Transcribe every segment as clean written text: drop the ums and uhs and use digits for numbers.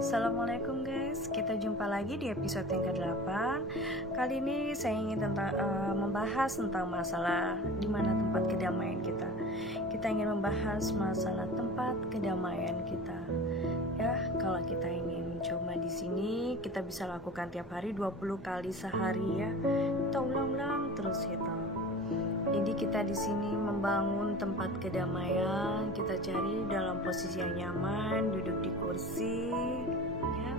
Assalamualaikum guys, kita jumpa lagi di episode yang ke-8. Kali ini saya ingin membahas tentang masalah di mana tempat kedamaian kita. Kita ingin membahas masalah tempat kedamaian kita. Ya, kalau kita ingin coba di sini, kita bisa lakukan tiap hari 20 kali sehari ya. Kita ulang-ulang terus gitu. Jadi kita di sini membangun tempat kedamaian, kita cari dalam posisi yang nyaman, duduk di kursi, ya.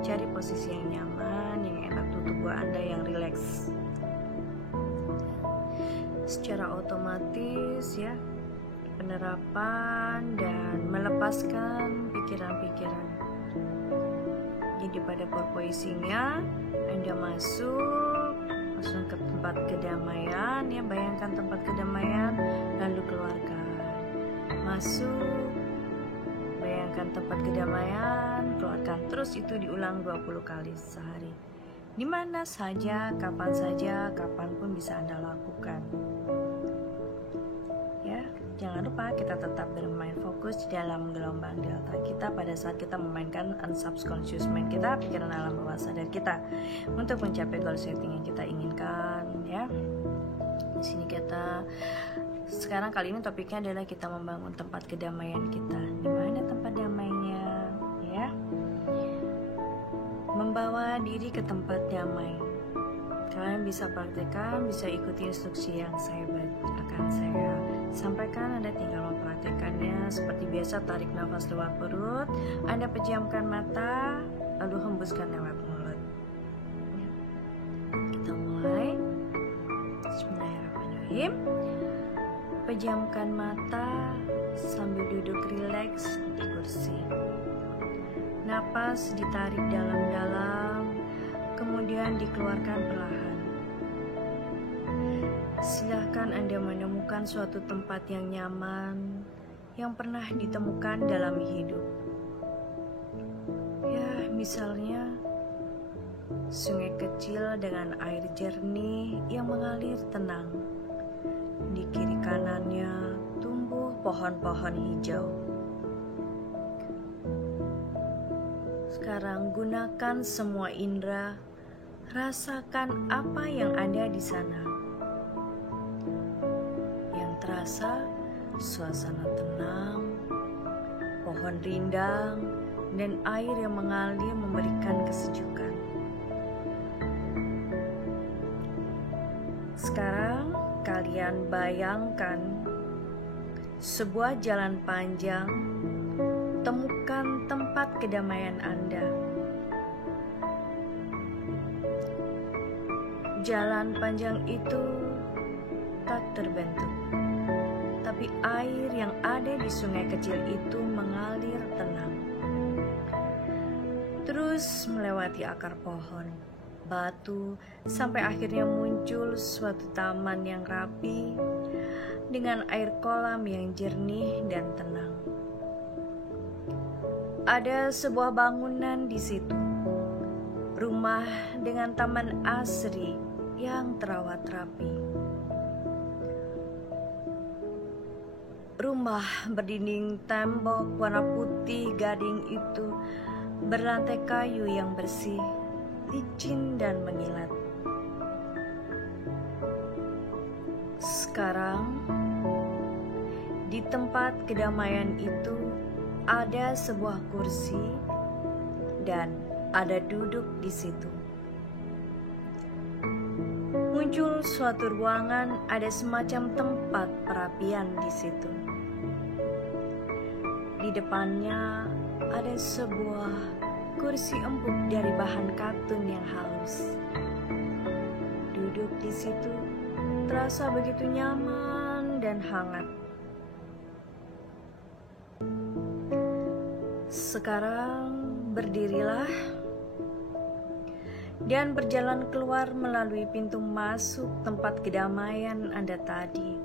Cari posisi yang nyaman, yang enak untuk tubuh Anda yang rileks. Secara otomatis ya, penerapan dan melepaskan pikiran-pikiran. Jadi pada purposingnya Anda masuk langsung ke tempat kedamaian ya, bayangkan tempat kedamaian lalu keluarkan, masuk, bayangkan tempat kedamaian, keluarkan, terus itu diulang 20 kali sehari, dimana saja, kapanpun bisa Anda lakukan ya. Jangan lupa kita tetap bermain fokus di dalam gelombang delta kita pada saat kita memainkan unsubconscious mind kita, pikiran alam bawah sadar kita, untuk mencapai goal setting yang kita inginkan ya. Di sini kita sekarang kali ini topiknya adalah kita membangun tempat kedamaian kita. Di mana tempat damainya ya? Membawa diri ke tempat damai. Kalian bisa praktekkan, bisa ikuti instruksi yang akan saya sampaikan. Anda tinggal mempraktekannya seperti biasa. Tarik nafas lewat perut, Anda pejamkan mata, lalu hembuskan lewat mulut. Kita mulai. Bismillahirrahmanirrahim. Pejamkan mata sambil duduk rileks di kursi. Napas ditarik dalam-dalam, kemudian dikeluarkan perlahan. Silahkan Anda menemukan suatu tempat yang nyaman yang pernah ditemukan dalam hidup. Ya, misalnya sungai kecil dengan air jernih yang mengalir tenang. Di kiri kanannya tumbuh pohon-pohon hijau. Sekarang gunakan semua indera, rasakan apa yang ada di sana. Yang terasa suasana tenang, pohon rindang, dan air yang mengalir memberikan kesejukan. Sekarang kalian bayangkan sebuah jalan panjang. Temukan tempat kedamaian Anda. Jalan panjang itu tak terbentuk, tapi air yang ada di sungai kecil itu mengalir tenang, terus melewati akar pohon, batu, sampai akhirnya muncul suatu taman yang rapi dengan air kolam yang jernih dan tenang. Ada sebuah bangunan di situ, rumah dengan taman asri yang terawat rapi. Rumah berdinding tembok warna putih gading itu berlantai kayu yang bersih, licin dan mengilat. Sekarang di tempat kedamaian itu ada sebuah kursi dan ada duduk di situ. Muncul suatu ruangan, ada semacam tempat perapian di situ. Di depannya ada sebuah kursi empuk dari bahan katun yang halus. Duduk di situ terasa begitu nyaman dan hangat. Sekarang berdirilah dan berjalan keluar melalui pintu masuk tempat kedamaian Anda tadi.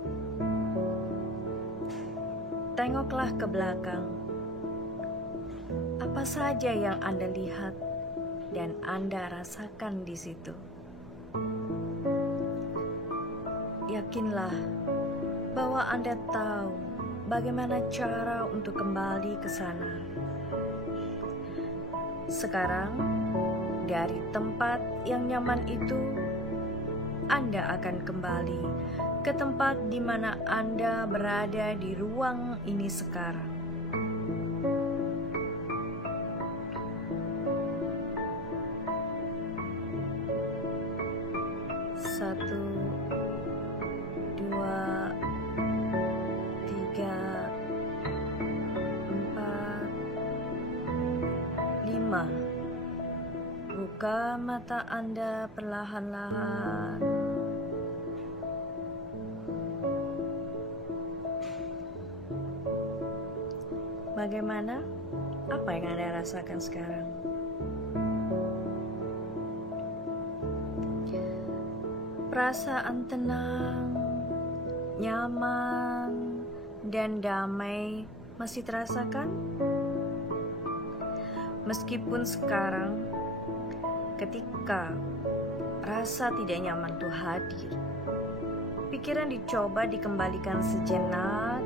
Tengoklah ke belakang. Apa saja yang Anda lihat dan Anda rasakan di situ. Yakinlah bahwa Anda tahu bagaimana cara untuk kembali ke sana. Sekarang, dari tempat yang nyaman itu, Anda akan kembali ke tempat di mana Anda berada di ruang ini sekarang. Satu, dua, tiga, empat, lima. Buka mata Anda perlahan-lahan. Bagaimana? Apa yang Anda rasakan sekarang? Perasaan tenang, nyaman, dan damai masih terasakan? Meskipun sekarang, ketika rasa tidak nyaman itu hadir, pikiran dicoba dikembalikan sejenak,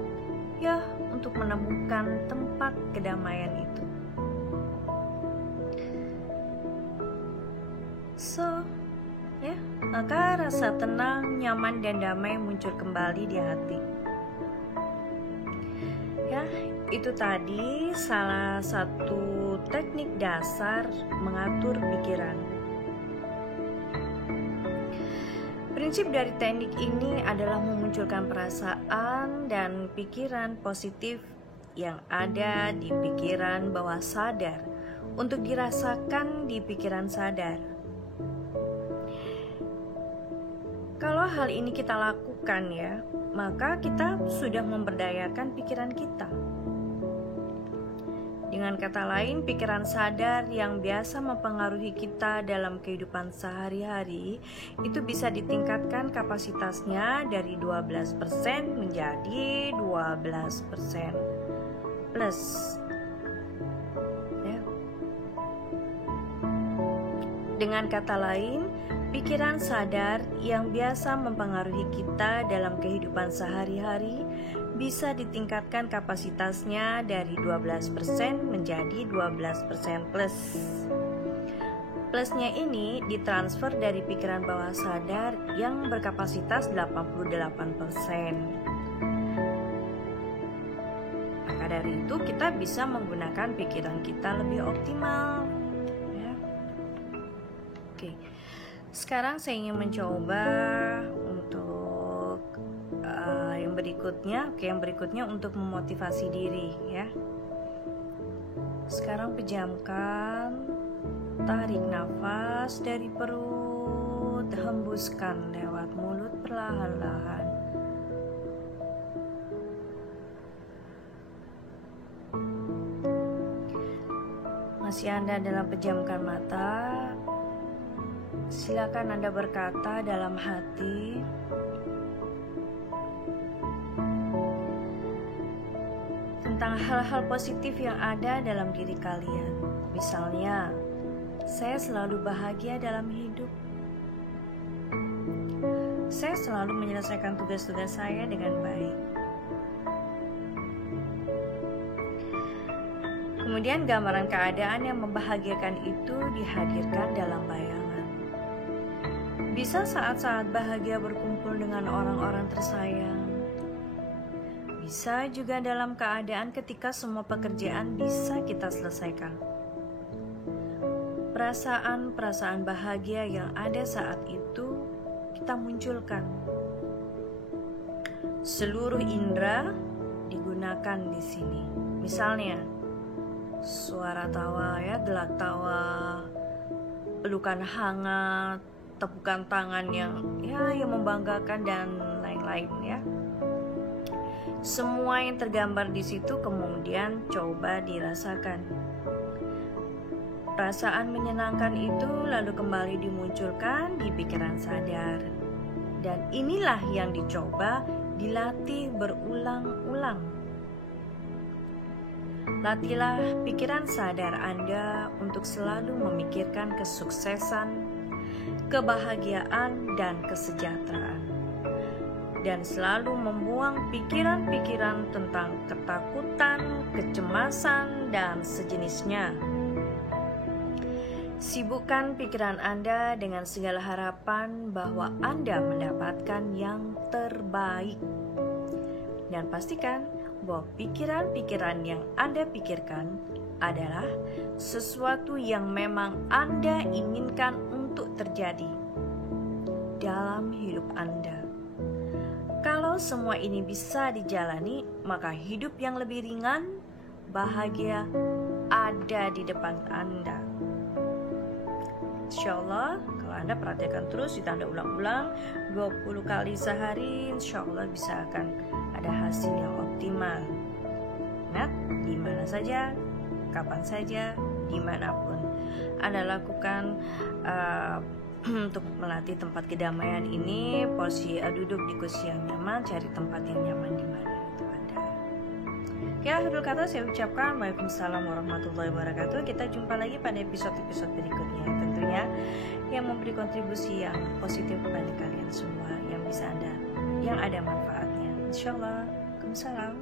ya, untuk menemukan tempat kedamaian itu. Maka rasa tenang, nyaman, dan damai muncul kembali di hati. Ya, itu tadi salah satu teknik dasar mengatur pikiran. Prinsip dari teknik ini adalah memunculkan perasaan dan pikiran positif yang ada di pikiran bawah sadar untuk dirasakan di pikiran sadar. Kalau hal ini kita lakukan ya, maka kita sudah memberdayakan pikiran kita. Dengan kata lain, pikiran sadar yang biasa mempengaruhi kita dalam kehidupan sehari-hari itu bisa ditingkatkan kapasitasnya dari 12% menjadi 12% plus. Ya. Dengan kata lain, pikiran sadar yang biasa mempengaruhi kita dalam kehidupan sehari-hari bisa ditingkatkan kapasitasnya dari 12% menjadi 12% plus. Plusnya ini ditransfer dari pikiran bawah sadar yang berkapasitas 88%. Maka dari itu kita bisa menggunakan pikiran kita lebih optimal. Ya. Oke. Sekarang saya ingin mencoba untuk yang berikutnya untuk memotivasi diri ya. Sekarang pejamkan, tarik nafas dari perut, hembuskan lewat mulut perlahan-lahan. Masih Anda dalam pejamkan mata. Silakan Anda berkata dalam hati, tentang hal-hal positif yang ada dalam diri kalian. Misalnya, saya selalu bahagia dalam hidup. Saya selalu menyelesaikan tugas-tugas saya dengan baik. Kemudian gambaran keadaan yang membahagiakan itu dihadirkan dalam bayangan. Bisa saat-saat bahagia berkumpul dengan orang-orang tersayang. Bisa juga dalam keadaan ketika semua pekerjaan bisa kita selesaikan. Perasaan-perasaan bahagia yang ada saat itu kita munculkan. Seluruh indera digunakan di sini. Misalnya, suara tawa ya, gelak tawa, pelukan hangat, tepukan tangan yang membanggakan dan lain-lain ya. Semua yang tergambar di situ kemudian coba dirasakan. Perasaan menyenangkan itu lalu kembali dimunculkan di pikiran sadar. Dan inilah yang dicoba dilatih berulang-ulang. Latihlah pikiran sadar Anda untuk selalu memikirkan kesuksesan, kebahagiaan, dan kesejahteraan. Dan selalu membuang pikiran-pikiran tentang ketakutan, kecemasan, dan sejenisnya. Sibukkan pikiran Anda dengan segala harapan bahwa Anda mendapatkan yang terbaik. Dan pastikan bahwa pikiran-pikiran yang Anda pikirkan adalah sesuatu yang memang Anda inginkan untuk terjadi dalam hidup Anda. Kalau semua ini bisa dijalani, maka hidup yang lebih ringan, bahagia ada di depan Anda. Insyaallah, kalau Anda perhatikan terus, ditanda ulang-ulang 20 kali sehari, insyaallah bisa akan ada hasil yang optimal. Ingat, di mana saja, kapan saja, dimanapun Anda lakukan untuk melatih tempat kedamaian ini, posisi duduk di kursi yang nyaman, cari tempat yang nyaman di mana itu Anda. Oke, akhirul kata saya ucapkan Waalaikumsalam warahmatullahi wabarakatuh. Kita jumpa lagi pada episode-episode berikutnya, tentunya yang memberi kontribusi yang positif kepada kalian semua, yang bisa Anda, yang ada manfaatnya. Insyaallah. Waalaikumsalam.